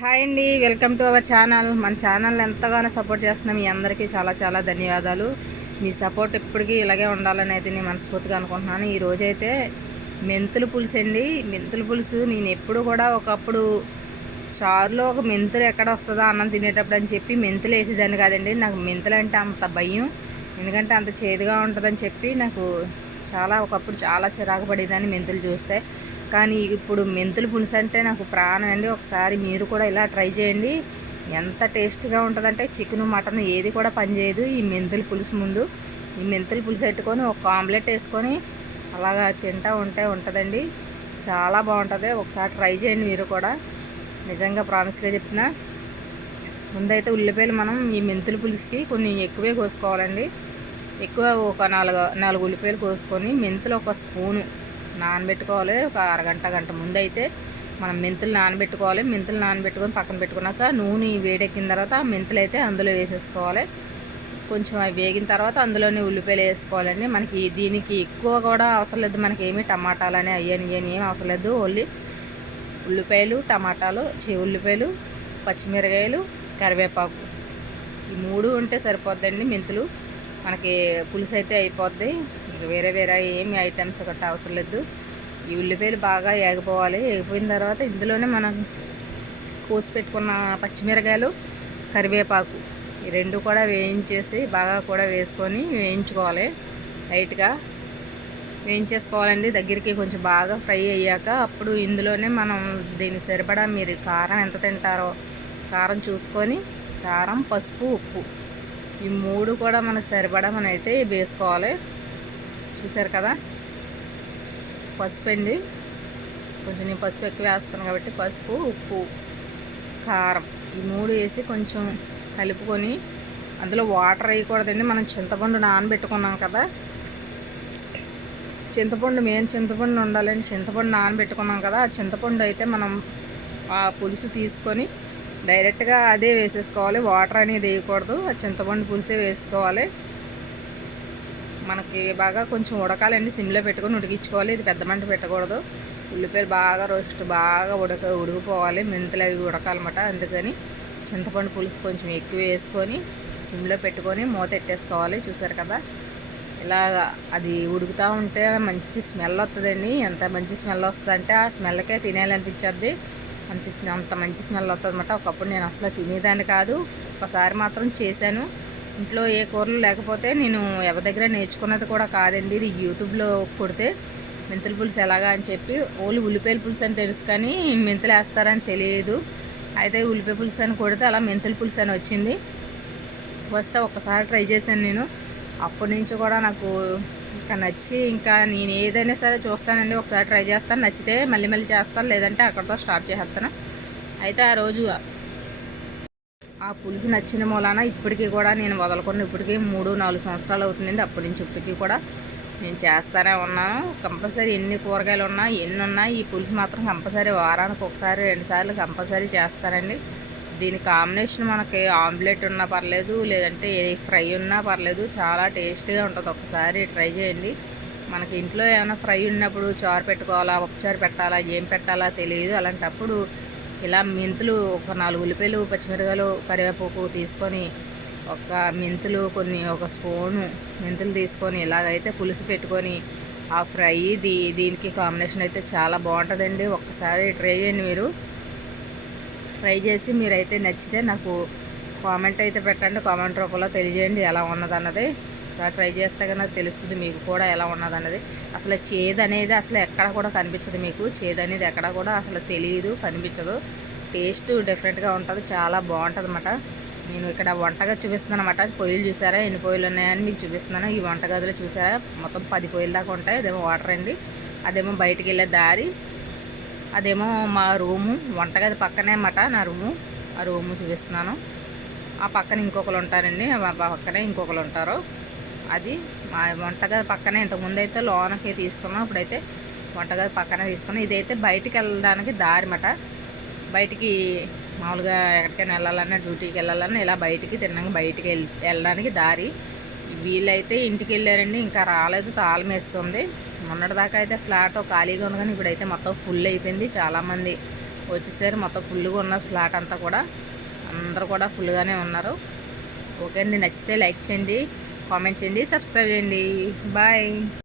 Hi అండి welcome to our channel. మన channel ఎంతగానో సపోర్ట్ చేస్తున్న మీ అందరికీ చాలా చాలా ధన్యవాదాలు. మీ సపోర్ట్ ఇప్పటికీ ఇలాగే ఉండాలని అయితే నేను మనస్ఫూర్తిగా అనుకుంటున్నాను. ఈరోజైతే మెంతుల పులుసు అండి. మెంతుల పులుసు నేను ఎప్పుడు కూడా ఒకప్పుడు చారులో ఒక మెంతులు ఎక్కడ వస్తుందో అన్నం తినేటప్పుడు అని చెప్పి మెంతులు వేసేదాన్ని కాదండి. నాకు మెంతులు అంటే అంత భయం. ఎందుకంటే అంత చేదుగా ఉంటుందని చెప్పి నాకు చాలా ఒకప్పుడు చాలా చిరాకు పడేదాన్ని మెంతులు చూస్తే. కానీ ఇప్పుడు మెంతుల పులుసు అంటే నాకు ప్రాణం అండి. ఒకసారి మీరు కూడా ఇలా ట్రై చేయండి. ఎంత టేస్ట్గా ఉంటుందంటే చికెన్ మటన్ ఏది కూడా పనిచేయదు ఈ మెంతుల పులుసు ముందు. ఈ మెంతుల పులుసు పెట్టుకొని ఒక ఆమ్లెట్ వేసుకొని అలాగా తింటూ ఉంటే ఉంటుందండి. చాలా బాగుంటుంది. ఒకసారి ట్రై చేయండి మీరు కూడా. నిజంగా ప్రామిస్గా చెప్తున్నా ముందైతే ఉల్లిపాయలు మనం ఈ మెంతుల పులుసుకి కొన్ని ఎక్కువే కోసుకోవాలండి. ఎక్కువ ఒక నాలుగు నాలుగు ఉల్లిపాయలు కోసుకొని మెంతులు ఒక స్పూను నానబెట్టుకోవాలి. ఒక అరగంట గంట ముందు అయితే మనం మెంతులు నానబెట్టుకోవాలి. మెంతులు నానబెట్టుకొని పక్కన పెట్టుకున్నాక నూనె వేడెక్కిన తర్వాత ఆ మెంతులు అయితే అందులో వేసేసుకోవాలి. కొంచెం అవి వేగిన తర్వాత అందులోనే ఉల్లిపాయలు వేసుకోవాలండి. మనకి దీనికి ఎక్కువ కూడా అవసరం లేదు. మనకి ఏమి టమాటాలని అయ్యని ఇవని ఏమి అవసరం లేదు. ఓన్లీ ఉల్లిపాయలు టమాటాలు చి ఉల్లిపాయలు పచ్చిమిరకాయలు కరివేపాకు. ఈ మూడు ఉంటే సరిపోద్దండి మెంతులు. మనకి పులుసు అయితే అయిపోద్ది. వేరే వేరే ఏమి ఐటమ్స్ గట్రా అవసరం లేదు. ఈ ఉల్లిపాయలు బాగా ఏగిపోవాలి. ఏగిపోయిన తర్వాత ఇందులోనే మనం కోసి పెట్టుకున్న పచ్చిమిరకాయలు కరివేపాకు ఈ రెండు కూడా వేయించేసి బాగా కూడా వేసుకొని వేయించుకోవాలి. లైట్గా వేయించేసుకోవాలండి. దగ్గరికి కొంచెం బాగా ఫ్రై అయ్యాక అప్పుడు ఇందులోనే మనం దీనికి సరిపడా మీరు కారం ఎంత తింటారో కారం చూసుకొని కారం పసుపు ఉప్పు ఈ మూడు కూడా మనకు సరిపడా అయితే వేసుకోవాలి. చూసారు కదా? పసుపు అండి కొంచెం నేను పసుపు ఎక్కువ వేస్తాను కాబట్టి పసుపు ఉప్పు కారం ఈ మూడు వేసి కొంచెం కలుపుకొని అందులో వాటర్ వేయకూడదండి. మనం చింతపండు నానబెట్టుకున్నాం కదా? చింతపండు మెయిన్ చింతపండు ఉండాలని చింతపండు నానబెట్టుకున్నాం కదా? ఆ చింతపండు అయితే మనం ఆ పులుసు తీసుకొని డైరెక్ట్గా అదే వేసేసుకోవాలి. వాటర్ అనేది వేయకూడదు. ఆ చింతపండు పులుసే వేసుకోవాలి. మనకి బాగా కొంచెం ఉడకాలండి సిమ్లో పెట్టుకొని ఉడికించుకోవాలి. ఇది పెద్ద మంట పెట్టకూడదు. ఉల్లిపాయలు బాగా రోస్ట్ బాగా ఉడక ఉడికిపోవాలి. మెంతులు అవి ఉడకాలన్నమాట. అందుకని చింతపండు పులుసు కొంచెం ఎక్కువ వేసుకొని సిమ్లో పెట్టుకొని మూత ఎట్టేసుకోవాలి. చూసారు కదా? ఇలాగా అది ఉడుకుతూ ఉంటే మంచి స్మెల్ వస్తుందండి ఎంత మంచి స్మెల్ వస్తుందంటే ఆ స్మెల్కే తినేయాలనిపించద్ది. అంత అంత మంచి స్మెల్ వస్తుంది అనమాట ఒకప్పుడు నేను అసలు తినేదాన్ని కాదు. ఒకసారి మాత్రం చేశాను. ఇంట్లో ఏ కూరలు లేకపోతే నేను ఎవరి దగ్గర నేర్చుకున్నది కూడా కాదండి. ఇది యూట్యూబ్లో కొడితే మెంతుల పులుసు ఎలాగా అని చెప్పి ఓన్లీ ఉల్లిపాయల పులుసు అని తెలుసు కానీ మెంతులు వేస్తారని తెలియదు. అయితే ఉల్లిపాయ పులుసు అని కొడితే అలా మెంతుల పులుసు అని వచ్చింది. వస్తే ఒక్కసారి ట్రై చేశాను నేను. అప్పటి నుంచి కూడా నాకు ఇంకా నచ్చి ఇంకా నేను ఏదైనా సరే చూస్తానండి. ఒకసారి ట్రై చేస్తాను. నచ్చితే మళ్ళీ మళ్ళీ చేస్తాను. లేదంటే అక్కడితో స్టాప్ చేసేస్తాను. అయితే ఆ రోజు ఆ పులుసు నచ్చిన మూలాన ఇప్పటికీ కూడా నేను వదలకుండా ఇప్పటికీ మూడు నాలుగు సంవత్సరాలు అవుతుందండి. అప్పటి నుంచి ఇప్పటికీ కూడా నేను చేస్తానే ఉన్నాను. కంపల్సరీ ఎన్ని కూరగాయలు ఉన్నా ఎన్ని ఉన్నా ఈ పులుసు మాత్రం కంపల్సరీ వారానికి ఒకసారి రెండుసార్లు కంపల్సరీ చేస్తానండి. దీని కాంబినేషన్ మనకి ఆమ్లెట్ ఉన్నా పర్లేదు లేదంటే ఏ ఫ్రై ఉన్నా పర్లేదు చాలా టేస్ట్గా ఉంటుంది. ఒకసారి ట్రై చేయండి. మనకి ఇంట్లో ఏమైనా ఫ్రై ఉన్నప్పుడు చారు పెట్టుకోవాలా పప్పుచారు పెట్టాలా ఏం పెట్టాలా తెలియదు. అలాంటప్పుడు ఇలా మెంతులు ఒక నాలుగు ఉల్లిపాయలు పచ్చిమిరకాయలు కరివేపాకు తీసుకొని ఒక మెంతులు కొన్ని ఒక స్పూను మెంతులు తీసుకొని ఇలాగైతే పులుసు పెట్టుకొని ఆ ఫ్రై దీ దీనికి కాంబినేషన్ అయితే చాలా బాగుంటుందండి. ఒక్కసారి ట్రై చేయండి మీరు. ట్రై చేసి మీరైతే నచ్చితే నాకు కామెంట్ అయితే పెట్టండి. కామెంట్ రూపంలో తెలియజేయండి ఎలా ఉన్నదన్నది. ఒకసారి ట్రై చేస్తే కనుక తెలుస్తుంది మీకు కూడా ఎలా ఉన్నదన్నది. అసలు చేదు అనేది అసలు ఎక్కడ కూడా కనిపించదు మీకు. చేదు అనేది ఎక్కడ కూడా అసలు తెలియదు కనిపించదు. టేస్ట్ డిఫరెంట్గా ఉంటుంది చాలా బాగుంటుంది అనమాట నేను ఇక్కడ వంటగది చూపిస్తున్నాను అనమాట పొయ్యిలు చూసారా? ఎన్ని పొయ్యిలు ఉన్నాయని మీకు చూపిస్తున్నాను. ఈ వంటగదిలో చూసారా? మొత్తం పది పొయ్యిల దాకా ఉంటాయి. అదేమో వాటర్ అండి. అదేమో బయటికి వెళ్ళే దారి. అదేమో మా రూము. వంటగది పక్కనే అనమాట నా రూము. ఆ రూము చూపిస్తున్నాను. ఆ పక్కన ఇంకొకరు ఉంటారండి. ఆ పక్కనే ఇంకొకరు ఉంటారు. అది మా వంటగది పక్కనే ఇంతకుముందు అయితే లోనకి తీసుకున్నాం ఇప్పుడైతే వంటగది పక్కనే తీసుకున్నాం. ఇదైతే బయటికి వెళ్ళడానికి దారిమట. బయటికి మామూలుగా ఎక్కడికైనా వెళ్ళాలన్నా డ్యూటీకి వెళ్ళాలన్నా ఇలా బయటికి తిన్నాక బయటికి వెళ్ళడానికి దారి. వీళ్ళైతే ఇంటికి వెళ్ళారండి ఇంకా రాలేదు తాళం వేస్తుంది. మొన్నటిదాకా అయితే ఫ్లాట్ ఖాళీగా ఉంది కానీ ఇప్పుడైతే మొత్తం ఫుల్ అయిపోయింది. చాలామంది వచ్చేసారు మొత్తం ఫుల్గా ఉన్నారు ఫ్లాట్ అంతా కూడా. అందరూ కూడా ఫుల్గానే ఉన్నారు. ఓకే అండి నచ్చితే లైక్ చేయండి. కామెంట్ చేయండి సబ్స్క్రైబ్ చేయండి. బాయ్